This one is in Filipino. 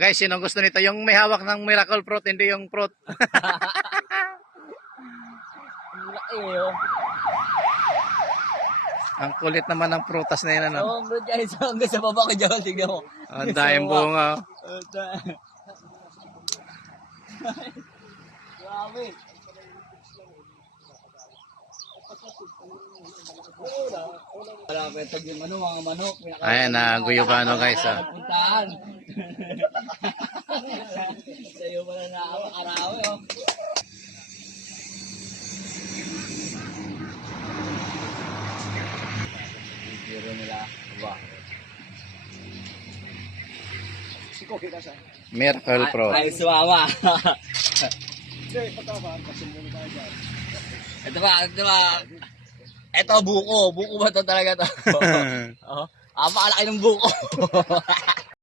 Guys, sino gusto nito? Yung may hawak ng miracle fruit, hindi yung fruit. Ang laki oh. Ang kulit naman ng prutas na yun, ano? Oo, bro, guys. Hanggang sa baba ko dyan. Tignan mo. Ang dahing bunga. Grabe. Wala pa itag yung mga manok. Ayan, guyubano guys. Puntahan. Sa'yo pala na araw oh. Biro nila. Diba? Miracle fruit. Ay, suwawa. Ito ba? Ito buko. Buko ba ito talaga ito? Oh. Makalaki ng buko.